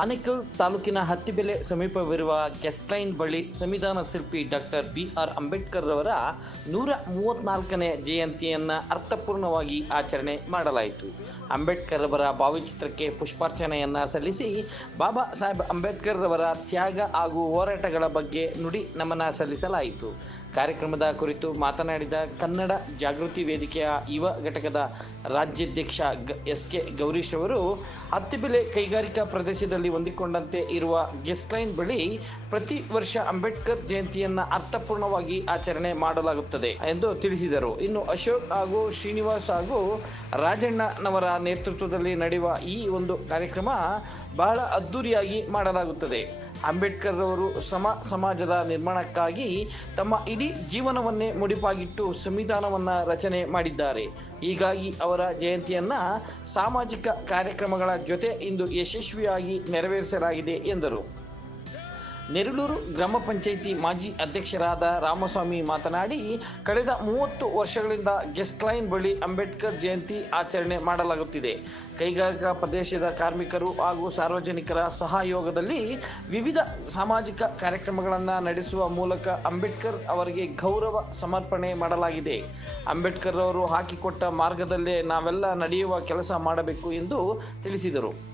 ಆನೇಕಲ್ ತಾಲೂಕಿನ ಹತ್ತಿಬೆಲೆ ಸಮೀಪವಿರುವ ಕೆಸ್ಲೈನ್ ಬಳಿ ಸಂವಿಧಾನ ಶಿಲ್ಪಿ ಡಾಕ್ಟರ್ ಬಿ ಆರ್ ಅಂಬೇಡ್ಕರ್ ರವರ ನೂರ ಮೂವತ್ನಾಲ್ಕನೇ ಜಯಂತಿಯನ್ನು ಅರ್ಥಪೂರ್ಣವಾಗಿ ಆಚರಣೆ ಮಾಡಲಾಯಿತು. ಅಂಬೇಡ್ಕರ್ ಅವರ ಭಾವಚಿತ್ರಕ್ಕೆ ಪುಷ್ಪಾರ್ಚನೆಯನ್ನು ಸಲ್ಲಿಸಿ ಬಾಬಾ ಸಾಹೇಬ್ ಅಂಬೇಡ್ಕರ್ ರವರ ತ್ಯಾಗ ಹಾಗೂ ಹೋರಾಟಗಳ ಬಗ್ಗೆ ನುಡಿ ನಮನ ಸಲ್ಲಿಸಲಾಯಿತು. ಕಾರ್ಯಕ್ರಮದ ಕುರಿತು ಮಾತನಾಡಿದ ಕನ್ನಡ ಜಾಗೃತಿ ವೇದಿಕೆಯ ಯುವ ಘಟಕದ ರಾಜ್ಯಾಧ್ಯಕ್ಷ ಗ ಎಸ್ ಕೆ ಗೌರೀಶ್ ಅವರು, ಹತ್ತಿಬೆಲೆ ಕೈಗಾರಿಕಾ ಪ್ರದೇಶದಲ್ಲಿ ಹೊಂದಿಕೊಂಡಂತೆ ಇರುವ ಗೆಸ್ಟ್ ಲೈನ್ ಬಳಿ ಪ್ರತಿ ವರ್ಷ ಅಂಬೇಡ್ಕರ್ ಜಯಂತಿಯನ್ನು ಅರ್ಥಪೂರ್ಣವಾಗಿ ಆಚರಣೆ ಮಾಡಲಾಗುತ್ತದೆ ಎಂದು ತಿಳಿಸಿದರು. ಇನ್ನು ಅಶೋಕ್ ಹಾಗೂ ಶ್ರೀನಿವಾಸ್ ಹಾಗೂ ರಾಜಣ್ಣನವರ ನೇತೃತ್ವದಲ್ಲಿ ನಡೆಯುವ ಈ ಒಂದು ಕಾರ್ಯಕ್ರಮ ಬಹಳ ಅದ್ದೂರಿಯಾಗಿ ಮಾಡಲಾಗುತ್ತದೆ. ಅಂಬೇಡ್ಕರ್ ಅವರು ಸಮ ಸಮಾಜದ ನಿರ್ಮಾಣಕ್ಕಾಗಿ ತಮ್ಮ ಇಡೀ ಜೀವನವನ್ನೇ ಮುಡಿಪಾಗಿಟ್ಟು ಸಂವಿಧಾನವನ್ನು ರಚನೆ ಮಾಡಿದ್ದಾರೆ. ಹೀಗಾಗಿ ಅವರ ಜಯಂತಿಯನ್ನು ಸಾಮಾಜಿಕ ಕಾರ್ಯಕ್ರಮಗಳ ಜೊತೆ ಇಂದು ಯಶಸ್ವಿಯಾಗಿ ನೆರವೇರಿಸಲಾಗಿದೆ ಎಂದರು. ನೆರಳೂರು ಗ್ರಾಮ ಪಂಚಾಯಿತಿ ಮಾಜಿ ಅಧ್ಯಕ್ಷರಾದ ರಾಮಸ್ವಾಮಿ ಮಾತನಾಡಿ, ಕಳೆದ ಮೂವತ್ತು ವರ್ಷಗಳಿಂದ ಗೆಸ್ಟ್ ಲೈನ್ ಬಳಿ ಅಂಬೇಡ್ಕರ್ ಜಯಂತಿ ಆಚರಣೆ ಮಾಡಲಾಗುತ್ತಿದೆ. ಕೈಗಾರಿಕಾ ಪ್ರದೇಶದ ಕಾರ್ಮಿಕರು ಹಾಗೂ ಸಾರ್ವಜನಿಕರ ಸಹಯೋಗದಲ್ಲಿ ವಿವಿಧ ಸಾಮಾಜಿಕ ಕಾರ್ಯಕ್ರಮಗಳನ್ನು ನಡೆಸುವ ಮೂಲಕ ಅಂಬೇಡ್ಕರ್ ಅವರಿಗೆ ಗೌರವ ಸಮರ್ಪಣೆ ಮಾಡಲಾಗಿದೆ. ಅಂಬೇಡ್ಕರ್ ಅವರು ಹಾಕಿಕೊಟ್ಟ ಮಾರ್ಗದಲ್ಲೇ ನಾವೆಲ್ಲ ನಡೆಯುವ ಕೆಲಸ ಮಾಡಬೇಕು ಎಂದು ತಿಳಿಸಿದರು.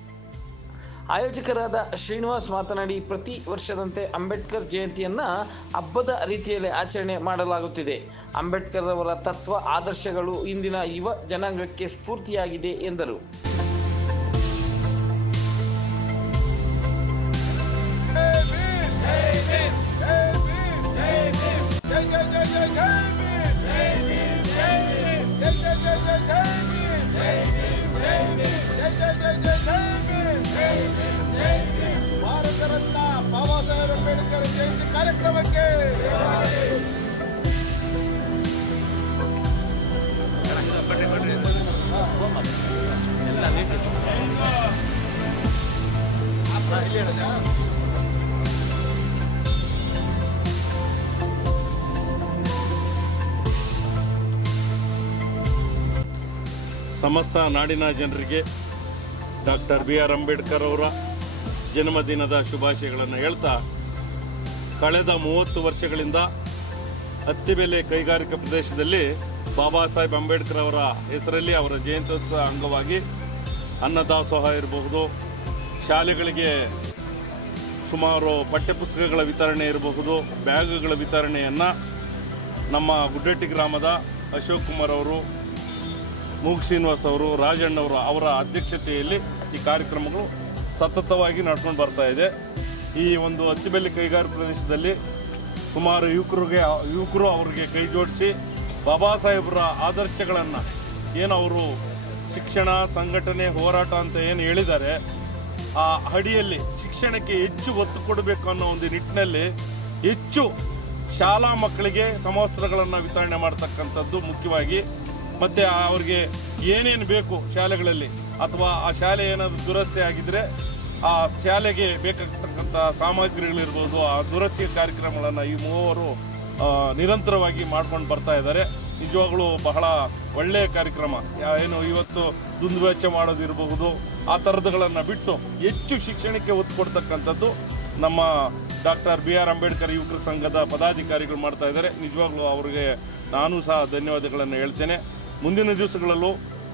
ಆಯೋಜಕರಾದ ಶ್ರೀನಿವಾಸ್ ಮಾತನಾಡಿ, ಪ್ರತಿ ವರ್ಷದಂತೆ ಅಂಬೇಡ್ಕರ್ ಜಯಂತಿಯನ್ನ ಹಬ್ಬದ ರೀತಿಯಲ್ಲಿ ಆಚರಣೆ ಮಾಡಲಾಗುತ್ತಿದೆ. ಅಂಬೇಡ್ಕರ್ ಅವರ ತತ್ವ, ಆದರ್ಶಗಳು ಇಂದಿನ ಯುವ ಜನಾಂಗಕ್ಕೆ ಸ್ಫೂರ್ತಿಯಾಗಿದೆ ಎಂದರು. ಸಮಸ್ತ ನಾಡಿನ ಜನರಿಗೆ ಡಾಕ್ಟರ್ ಬಿ ಆರ್ ಅಂಬೇಡ್ಕರ್ ಅವರ ಜನ್ಮದಿನದ ಶುಭಾಶಯಗಳನ್ನು ಹೇಳ್ತಾ, ಕಳೆದ ಮೂವತ್ತು ವರ್ಷಗಳಿಂದ ಅತ್ತಿಬೆಲೆ ಕೈಗಾರಿಕಾ ಪ್ರದೇಶದಲ್ಲಿ ಬಾಬಾ ಸಾಹೇಬ್ ಅಂಬೇಡ್ಕರ್ ಅವರ ಹೆಸರಲ್ಲಿ ಅವರ ಜಯಂತ್ಯೋತ್ಸವ ಅಂಗವಾಗಿ ಅನ್ನದಾಸೋಹ ಇರಬಹುದು. ಶಾಲೆಗಳಿಗೆ ಸುಮಾರು ಪಠ್ಯಪುಸ್ತಕಗಳ ವಿತರಣೆ ಇರಬಹುದು, ಬ್ಯಾಗ್ಗಳ ವಿತರಣೆಯನ್ನು ನಮ್ಮ ಗುಡ್ಡಟ್ಟಿ ಗ್ರಾಮದ ಅಶೋಕ್ ಕುಮಾರ್ ಅವರು, ಮೂಗ್ ಶ್ರೀನಿವಾಸ್ ಅವರು ರಾಜಣ್ಣವರು ಅವರ ಅಧ್ಯಕ್ಷತೆಯಲ್ಲಿ ಈ ಕಾರ್ಯಕ್ರಮಗಳು ಸತತವಾಗಿ ನಡ್ಕೊಂಡು ಬರ್ತಾ ಇದೆ. ಈ ಒಂದು ಅತ್ತಿಬೆಲ್ಲಿ ಕೈಗಾರಿಕಾ ಪ್ರದೇಶದಲ್ಲಿ ಸುಮಾರು ಯುವಕರಿಗೆ, ಯುವಕರು ಅವರಿಗೆ ಕೈ ಜೋಡಿಸಿ ಬಾಬಾ ಸಾಹೇಬರ ಆದರ್ಶಗಳನ್ನು ಏನು ಅವರು ಶಿಕ್ಷಣ, ಸಂಘಟನೆ, ಹೋರಾಟ ಅಂತ ಏನು ಹೇಳಿದ್ದಾರೆ, ಆ ಅಡಿಯಲ್ಲಿ ಶಿಕ್ಷಣಕ್ಕೆ ಹೆಚ್ಚು ಒತ್ತು ಕೊಡಬೇಕು ಅನ್ನೋ ಒಂದು ನಿಟ್ಟಿನಲ್ಲಿ ಹೆಚ್ಚು ಶಾಲಾ ಮಕ್ಕಳಿಗೆ ಸಮವಸ್ತ್ರಗಳನ್ನು ವಿತರಣೆ ಮಾಡ್ತಕ್ಕಂಥದ್ದು ಮುಖ್ಯವಾಗಿ. ಮತ್ತು ಅವ್ರಿಗೆ ಏನೇನು ಬೇಕು ಶಾಲೆಗಳಲ್ಲಿ, ಅಥವಾ ಆ ಶಾಲೆ ಏನಾದರೂ ದುರಸ್ತಿ ಆಗಿದ್ದರೆ ಆ ಶಾಲೆಗೆ ಬೇಕಾಗ್ತಕ್ಕಂಥ ಸಾಮಗ್ರಿಗಳಿರ್ಬೋದು, ಆ ದುರಸ್ತಿ ಕಾರ್ಯಕ್ರಮಗಳನ್ನು ಈ ಮೂವರು ನಿರಂತರವಾಗಿ ಮಾಡ್ಕೊಂಡು ಬರ್ತಾ ಇದ್ದಾರೆ. ನಿಜವಾಗ್ಲೂ ಬಹಳ ಒಳ್ಳೆಯ ಕಾರ್ಯಕ್ರಮ. ಏನು ಇವತ್ತು ದುಂದುವೆಚ್ಚ ಮಾಡೋದಿರಬಹುದು ಆ ಥರದ್ದುಗಳನ್ನು ಬಿಟ್ಟು ಹೆಚ್ಚು ಶಿಕ್ಷಣಕ್ಕೆ ಒತ್ತು ಕೊಡ್ತಕ್ಕಂಥದ್ದು ನಮ್ಮ ಡಾಕ್ಟರ್ ಬಿ ಆರ್ ಅಂಬೇಡ್ಕರ್ ಯುವಕರ ಸಂಘದ ಪದಾಧಿಕಾರಿಗಳು ಮಾಡ್ತಾ ಇದ್ದಾರೆ. ನಿಜವಾಗ್ಲೂ ಅವರಿಗೆ ನಾನು ಸಹ ಧನ್ಯವಾದಗಳನ್ನು ಹೇಳ್ತೇನೆ. ಮುಂದಿನ ದಿವಸಗಳಲ್ಲೂ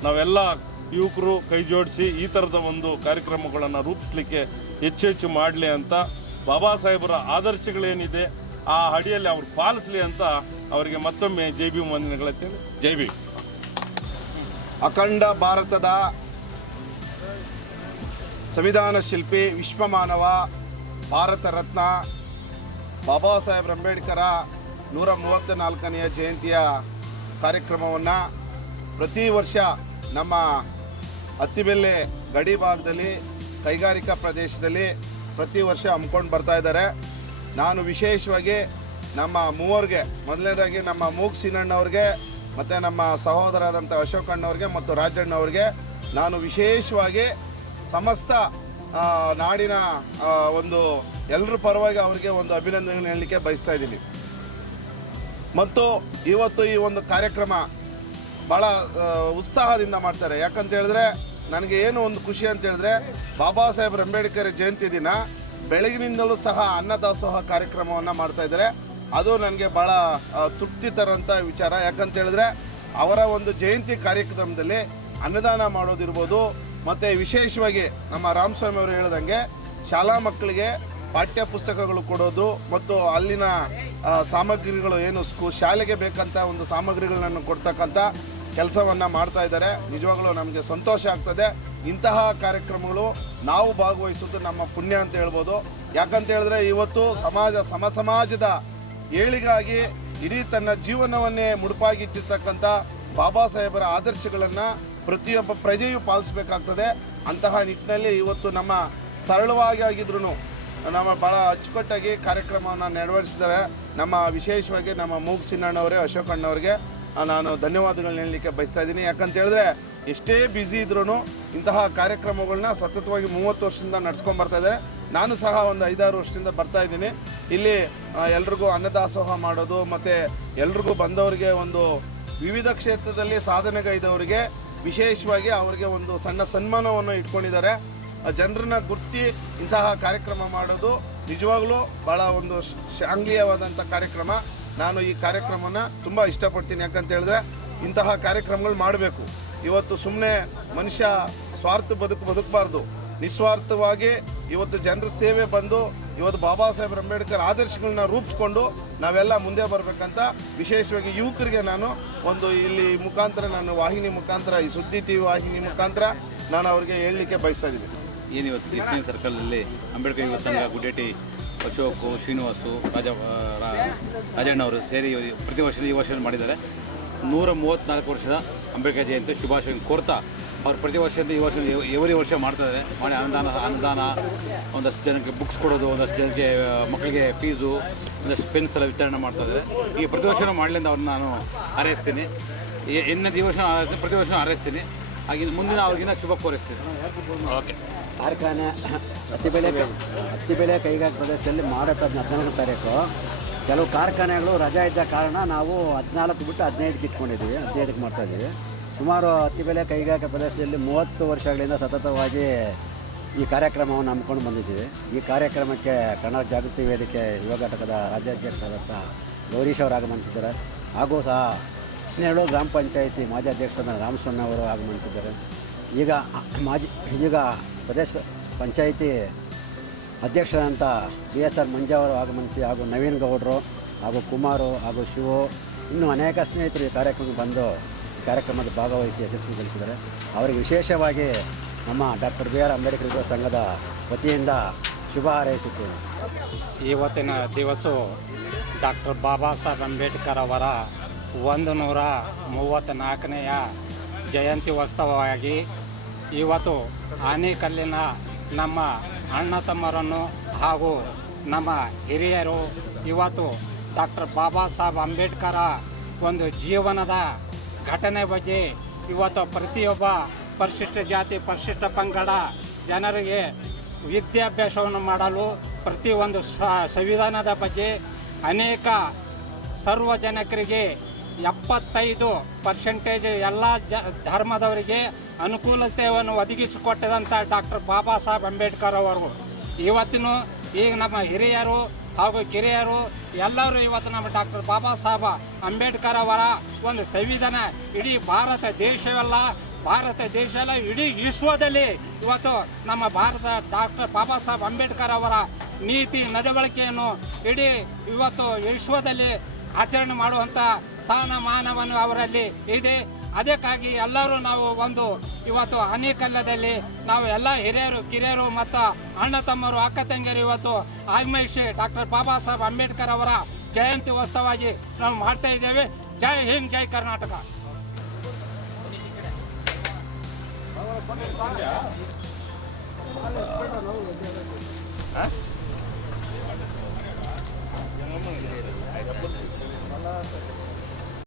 ನಾವೆಲ್ಲ ಯುವಕರು ಕೈ ಜೋಡಿಸಿ ಈ ಥರದ ಒಂದು ಕಾರ್ಯಕ್ರಮಗಳನ್ನು ರೂಪಿಸಲಿಕ್ಕೆ ಹೆಚ್ಚು ಹೆಚ್ಚು ಮಾಡಲಿ ಅಂತ ಬಾಬಾ ಸಾಹೇಬರ ಆದರ್ಶಗಳೇನಿದೆ ಆ ಅಡಿಯಲ್ಲಿ ಅವರು ಪಾಲಿಸಲಿ ಅಂತ ಅವರಿಗೆ ಮತ್ತೊಮ್ಮೆ ಜೈ ಭೀಮ್ ವಂದನೆಗಳ ಜೈ ಭೀಮ್. ಅಖಂಡ ಭಾರತದ ಸಂವಿಧಾನ ಶಿಲ್ಪಿ ವಿಶ್ವಮಾನವ, ಭಾರತ ರತ್ನ, ಬಾಬಾ ಸಾಹೇಬ್ ಅಂಬೇಡ್ಕರ ನೂರ ಮೂವತ್ತ ನಾಲ್ಕನೆಯ ಜಯಂತಿಯ ಕಾರ್ಯಕ್ರಮವನ್ನು ಪ್ರತಿ ವರ್ಷ ನಮ್ಮ ಅತ್ತಿಬೆಲ್ಲೆ ಗಡಿ ಭಾಗದಲ್ಲಿ, ಕೈಗಾರಿಕಾ ಪ್ರದೇಶದಲ್ಲಿ ಪ್ರತಿ ವರ್ಷ ಹಮ್ಮಿಕೊಂಡು ಬರ್ತಾ ಇದ್ದಾರೆ. ನಾನು ವಿಶೇಷವಾಗಿ ನಮ್ಮ ಮೂವರಿಗೆ, ಮೊದಲನೇದಾಗಿ ನಮ್ಮ ಮೂಗ್ ಸೀನಣ್ಣವ್ರಿಗೆ ಮತ್ತು ನಮ್ಮ ಸಹೋದರಾದಂಥ ಅಶೋಕ್ ಅಣ್ಣವ್ರಿಗೆ ಮತ್ತು ರಾಜಣ್ಣವ್ರಿಗೆ ನಾನು ವಿಶೇಷವಾಗಿ ಸಮಸ್ತ ನಾಡಿನ ಒಂದು ಎಲ್ಲರ ಪರವಾಗಿ ಅವರಿಗೆ ಒಂದು ಅಭಿನಂದನೆ ಹೇಳಲಿಕ್ಕೆ ಬಯಸ್ತಾ ಇದ್ದೀನಿ. ಮತ್ತು ಇವತ್ತು ಈ ಒಂದು ಕಾರ್ಯಕ್ರಮ ಭಾಳ ಉತ್ಸಾಹದಿಂದ ಮಾಡ್ತಾರೆ. ಯಾಕಂತ ಹೇಳಿದ್ರೆ ನನಗೆ ಏನು ಒಂದು ಖುಷಿ ಅಂತ ಹೇಳಿದ್ರೆ ಬಾಬಾ ಸಾಹೇಬ್ ಅಂಬೇಡ್ಕರ್ ಜಯಂತಿ ದಿನ ಬೆಳಗಿನಿಂದಲೂ ಸಹ ಅನ್ನದಾಸೋಹ ಕಾರ್ಯಕ್ರಮವನ್ನು ಮಾಡ್ತಾ ಇದ್ದಾರೆ. ಅದು ನನಗೆ ಭಾಳ ತೃಪ್ತಿ ತರೋಂಥ ವಿಚಾರ. ಯಾಕಂತ ಹೇಳಿದ್ರೆ ಅವರ ಒಂದು ಜಯಂತಿ ಕಾರ್ಯಕ್ರಮದಲ್ಲಿ ಅನ್ನದಾನ ಮಾಡೋದಿರ್ಬೋದು ಮತ್ತು ವಿಶೇಷವಾಗಿ ನಮ್ಮ ರಾಮಸ್ವಾಮಿ ಅವರು ಹೇಳ್ದಂಗೆ ಶಾಲಾ ಮಕ್ಕಳಿಗೆ ಪಾಠ್ಯ ಪುಸ್ತಕಗಳು ಕೊಡೋದು ಮತ್ತು ಅಲ್ಲಿನ ಸಾಮಗ್ರಿಗಳು ಏನು ಸ್ಕೂ, ಶಾಲೆಗೆ ಬೇಕಂತ ಒಂದು ಸಾಮಗ್ರಿಗಳನ್ನು ಕೊಡ್ತಕ್ಕಂಥ ಕೆಲಸವನ್ನು ಮಾಡ್ತಾ ಇದ್ದಾರೆ. ನಿಜವಾಗ್ಲೂ ನಮಗೆ ಸಂತೋಷ ಆಗ್ತದೆ. ಇಂತಹ ಕಾರ್ಯಕ್ರಮಗಳು ನಾವು ಭಾಗವಹಿಸೋದು ನಮ್ಮ ಪುಣ್ಯ ಅಂತ ಹೇಳ್ಬೋದು. ಯಾಕಂತ ಹೇಳಿದ್ರೆ ಇವತ್ತು ಸಮಾಜ ಸಮ ಸಮಾಜದ ಏಳಿಗಾಗಿ ಇಡೀ ತನ್ನ ಜೀವನವನ್ನೇ ಮುಡುಪಾಗಿಟ್ಟಿರ್ತಕ್ಕಂಥ ಬಾಬಾ ಸಾಹೇಬರ ಆದರ್ಶಗಳನ್ನು ಪ್ರತಿಯೊಬ್ಬ ಪ್ರಜೆಯು ಪಾಲಿಸಬೇಕಾಗ್ತದೆ. ಅಂತಹ ನಿಟ್ಟಿನಲ್ಲಿ ಇವತ್ತು ನಮ್ಮ ಸರಳವಾಗಿ ಆಗಿದ್ರು ನಮ್ಮ ಭಾಳ ಅಚ್ಚುಕಟ್ಟಾಗಿ ಕಾರ್ಯಕ್ರಮವನ್ನು ನೆರವೇರಿಸಿದ್ದಾರೆ. ನಮ್ಮ ವಿಶೇಷವಾಗಿ ನಮ್ಮ ಮೂಗ್ ಸಿನ್ನಣ್ಣವರೇ ಅಶೋಕ್ ಅಣ್ಣವ್ರಿಗೆ ನಾನು ಧನ್ಯವಾದಗಳನ್ನ ಹೇಳಲಿಕ್ಕೆ ಬಯಸ್ತಾ ಇದ್ದೀನಿ. ಯಾಕಂತ ಹೇಳಿದ್ರೆ ಎಷ್ಟೇ ಬ್ಯುಸಿ ಇದ್ರೂ ಇಂತಹ ಕಾರ್ಯಕ್ರಮಗಳನ್ನ ಸತತವಾಗಿ ಮೂವತ್ತು ವರ್ಷದಿಂದ ನಡ್ಸ್ಕೊಂಡು ಬರ್ತಾ ಇದ್ದಾರೆ ನಾನು ಸಹ ಒಂದು ಐದಾರು ವರ್ಷದಿಂದ ಬರ್ತಾ ಇದ್ದೀನಿ. ಇಲ್ಲಿ ಎಲ್ರಿಗೂ ಅನ್ನದಾಸೋಹ ಮಾಡೋದು, ಮತ್ತು ಎಲ್ರಿಗೂ ಬಂದವರಿಗೆ ಒಂದು ವಿವಿಧ ಕ್ಷೇತ್ರದಲ್ಲಿ ಸಾಧನೆಗೈದವರಿಗೆ ವಿಶೇಷವಾಗಿ ಅವರಿಗೆ ಒಂದು ಸಣ್ಣ ಸನ್ಮಾನವನ್ನು ಇಟ್ಕೊಂಡಿದ್ದಾರೆ. ಆ ಜನರನ್ನ ಗುರ್ತಿ ಇಂತಹ ಕಾರ್ಯಕ್ರಮ ಮಾಡೋದು ನಿಜವಾಗ್ಲೂ ಭಾಳ ಒಂದು ಶಾಂಗ್ಲೀಯವಾದಂಥ ಕಾರ್ಯಕ್ರಮ. ನಾನು ಈ ಕಾರ್ಯಕ್ರಮನ ತುಂಬ ಇಷ್ಟಪಡ್ತೀನಿ. ಯಾಕಂತ ಹೇಳಿದ್ರೆ ಇಂತಹ ಕಾರ್ಯಕ್ರಮಗಳು ಮಾಡಬೇಕು. ಇವತ್ತು ಸುಮ್ಮನೆ ಮನುಷ್ಯ ಸ್ವಾರ್ಥ ಬದುಕು ಬದುಕಬಾರ್ದು. ನಿಸ್ವಾರ್ಥವಾಗಿ ಇವತ್ತು ಜನರ ಸೇವೆ ಬಂದು ಇವತ್ತು ಬಾಬಾ ಸಾಹೇಬ್ ಅಂಬೇಡ್ಕರ್ ಆದರ್ಶಗಳನ್ನ ರೂಪಿಸ್ಕೊಂಡು ನಾವೆಲ್ಲ ಮುಂದೆ ಬರಬೇಕಂತ ವಿಶೇಷವಾಗಿ ಯುವಕರಿಗೆ ನಾನು ಒಂದು ಇಲ್ಲಿ ಮುಖಾಂತರ ನಾನು ವಾಹಿನಿ ಮುಖಾಂತರ, ಈ ಸುದ್ದಿ ಟಿ ವಿ ವಾಹಿನಿ ಮುಖಾಂತರ ನಾನು ಅವರಿಗೆ ಹೇಳಲಿಕ್ಕೆ ಬಯಸ್ತಾ ಇದ್ದೀನಿ. ಏನು ಇವತ್ತು ಡಿಸ್ನಿ ಸರ್ಕಲಲ್ಲಿ ಅಂಬೇಡ್ಕರ್ ಯುವ ಸಂಘ, ಗುಡ್ಡೇಟಿ, ಅಶೋಕು, ಶ್ರೀನಿವಾಸು, ರಾಜ ರಾಜಣ್ಣವರು ಸೇರಿ ಪ್ರತಿ ವರ್ಷ ಈ ವರ್ಷ ಮಾಡಿದ್ದಾರೆ. ನೂರ ಮೂವತ್ತ್ನಾಲ್ಕು ವರ್ಷದ ಅಂಬೇಡ್ಕರ್ ಜಯಂತಿ ಶುಭಾಶಯ ಕೋರ್ತಾ ಅವ್ರು ಪ್ರತಿ ವರ್ಷದಿಂದ ಈ ವರ್ಷ ಎವರಿ ವರ್ಷ ಮಾಡ್ತಾರೆ ಮಾಡಿ ಅನುದಾನ ಅನುದಾನ, ಒಂದಷ್ಟು ಜನಕ್ಕೆ ಬುಕ್ಸ್ ಕೊಡೋದು, ಒಂದಷ್ಟು ಜನಕ್ಕೆ ಮಕ್ಕಳಿಗೆ ಫೀಸು ಒಂದಷ್ಟು ಪೆನ್ಸ್ ಎಲ್ಲ ವಿತರಣೆ ಮಾಡ್ತಾ ಇದ್ದಾರೆ ಈ ಪ್ರತಿ ವರ್ಷನೂ ಮಾಡಲಿಂದ ಅವ್ರನ್ನ ನಾನು ಹಾರೈಸ್ತೀನಿ. ಎನ್ನ ದಿವಸ ಹಾರೈಸ್ತೀನಿ ಪ್ರತಿ ವರ್ಷ ಹಾರೈಸ್ತೀನಿ. ಹಾಗೆ ಮುಂದಿನ ಅವ್ರಿಗಿನ್ನ ಶುಭ ಕೋರಿಸ್ತೀನಿ. ಓಕೆ. ಕಾರ್ಖಾನೆ ಹತ್ತಿ ಬೆಳೆ ಹತ್ತಿ ಬೆಳೆ ಕೈಗಾರಿಕಾ ಪ್ರದೇಶದಲ್ಲಿ ಮಾರಾಟ ಹದಿನಾಲ್ಕು ತಾರೀಕು ಕೆಲವು ಕಾರ್ಖಾನೆಗಳು ರಜಾ ಇದ್ದ ಕಾರಣ ನಾವು ಹದಿನಾಲ್ಕು ಬಿಟ್ಟು ಹದಿನೈದಕ್ಕೆ ಇಟ್ಕೊಂಡಿದ್ದೀವಿ ಹದಿನೈದಕ್ಕೆ ಮಾಡ್ತಾ ಇದ್ದೀವಿ ಸುಮಾರು ಹತ್ತಿಬೆಲೆ ಕೈಗಾರಿಕಾ ಪ್ರದೇಶದಲ್ಲಿ ಮೂವತ್ತು ವರ್ಷಗಳಿಂದ ಸತತವಾಗಿ ಈ ಕಾರ್ಯಕ್ರಮವನ್ನು ಹಮ್ಮಿಕೊಂಡು ಬಂದಿದ್ದೀವಿ. ಈ ಕಾರ್ಯಕ್ರಮಕ್ಕೆ ಕನ್ನಡ ಜಾಗೃತಿ ವೇದಿಕೆ ಯುವ ಘಟಕದ ರಾಜ್ಯಾಧ್ಯಕ್ಷರಾದಂಥ ಗೌರೀಶ್ ಅವರು ಆಗಮನಿಸಿದ್ದಾರೆ. ಹಾಗೂ ಸಹ ಹನ್ನೆರಡು ಗ್ರಾಮ ಪಂಚಾಯಿತಿ ಮಾಜಿ ಅಧ್ಯಕ್ಷರಾದ ರಾಮಸ್ವಾಮಿ ಅವರು ಆಗಮನಿಸಿದ್ದಾರೆ. ಈಗ ಮಾಜಿ, ಈಗ ಪ್ರದೇಶ ಪಂಚಾಯಿತಿ ಅಧ್ಯಕ್ಷರಂಥ ಬಿ ಎಸ್ ಆರ್ ಮಂಜು ಅವರು ಆಗಮನಿಸಿ ಹಾಗೂ ನವೀನ್ ಗೌಡರು ಹಾಗೂ ಕುಮಾರು ಹಾಗೂ ಶಿವು ಇನ್ನೂ ಅನೇಕ ಸ್ನೇಹಿತರು ಈ ಕಾರ್ಯಕ್ರಮಕ್ಕೆ ಬಂದು ಕಾರ್ಯಕ್ರಮದ ಭಾಗವಹಿಸಿ ಯಶಸ್ವಿಗೊಳಿಸಿದ್ದಾರೆ ಅವರಿಗೆ ವಿಶೇಷವಾಗಿ ನಮ್ಮ ಡಾಕ್ಟರ್ ಬಿ ಆರ್ ಅಂಬೇಡ್ಕರ್ ಯುವ ಸಂಘದ ವತಿಯಿಂದ ಶುಭ ಹಾರೈಸುತ್ತೇನೆ. ಇವತ್ತಿನ ದಿವಸ ಡಾಕ್ಟರ್ ಬಾಬಾ ಸಾಹೇಬ್ ಅಂಬೇಡ್ಕರ್ ಅವರ ಒಂದು ನೂರ ಮೂವತ್ತ್ನಾಲ್ಕನೆಯ ಜಯಂತಿ ಉತ್ಸವವಾಗಿ ಇವತ್ತು ಆನೇಕಲ್ಲಿನ ನಮ್ಮ ಅಣ್ಣ ತಮ್ಮರನ್ನು ಹಾಗೂ ನಮ್ಮ ಹಿರಿಯರು ಇವತ್ತು ಡಾಕ್ಟರ್ ಬಾಬಾ ಸಾಹೇಬ್ ಅಂಬೇಡ್ಕರ ಒಂದು ಜೀವನದ ಘಟನೆ ಬಗ್ಗೆ ಇವತ್ತು ಪ್ರತಿಯೊಬ್ಬ ಪರಿಶಿಷ್ಟ ಜಾತಿ, ಪರಿಶಿಷ್ಟ ಪಂಗಡ ಜನರಿಗೆ ವಿದ್ಯಾಭ್ಯಾಸವನ್ನು ಮಾಡಲು ಪ್ರತಿಯೊಂದು ಸಂವಿಧಾನದ ಬಗ್ಗೆ ಅನೇಕ ಸರ್ವಜನಕರಿಗೆ ಎಪ್ಪತ್ತೈದು ಪರ್ಸೆಂಟೇಜ್ ಎಲ್ಲ ಜ, ಧರ್ಮದವರಿಗೆ ಅನುಕೂಲತೆಯನ್ನು ಒದಗಿಸಿಕೊಟ್ಟದಂಥ ಡಾಕ್ಟರ್ ಬಾಬಾ ಸಾಹೇಬ್ ಅಂಬೇಡ್ಕರ್ ಅವರು. ಇವತ್ತಿನೂ ಈಗ ನಮ್ಮ ಹಿರಿಯರು ಹಾಗೂ ಕಿರಿಯರು ಎಲ್ಲರೂ ಇವತ್ತು ನಮ್ಮ ಡಾಕ್ಟರ್ ಬಾಬಾ ಸಾಹೇಬ ಅಂಬೇಡ್ಕರ್ ಅವರ ಒಂದು ಸಂವಿಧಾನ ಇಡೀ ಭಾರತ ದೇಶವೆಲ್ಲ, ಭಾರತ ದೇಶ ಅಲ್ಲ ಇಡೀ ವಿಶ್ವದಲ್ಲಿ ಇವತ್ತು ನಮ್ಮ ಭಾರತ ಡಾಕ್ಟರ್ ಬಾಬಾ ಸಾಹೇಬ್ ಅಂಬೇಡ್ಕರ್ ಅವರ ನೀತಿ ನಡವಳಿಕೆಯನ್ನು ಇಡೀ ಇವತ್ತು ವಿಶ್ವದಲ್ಲಿ ಆಚರಣೆ ಮಾಡುವಂಥ ಸ್ಥಾನಮಾನವನ್ನು ಅವರಲ್ಲಿ ಇದೆ. ಅದಕ್ಕಾಗಿ ಎಲ್ಲರೂ ನಾವು ಒಂದು ಇವತ್ತು ಅನೇಕಲ್ಲದಲ್ಲಿ ನಾವು ಎಲ್ಲ ಹಿರಿಯರು, ಕಿರಿಯರು ಮತ್ತು ಅಣ್ಣ ತಮ್ಮರು, ಅಕ್ಕ ತಂಗಿಯರು ಇವತ್ತು ಆಗಮಿಸಿ ಡಾಕ್ಟರ್ ಬಾಬಾ ಸಾಹೇಬ್ ಅಂಬೇಡ್ಕರ್ ಅವರ ಜಯಂತಿ ಉತ್ಸವವಾಗಿ ನಾವು ಮಾಡ್ತಾ ಇದ್ದೇವೆ. ಜೈ ಹಿಂದ್, ಜೈ ಕರ್ನಾಟಕ.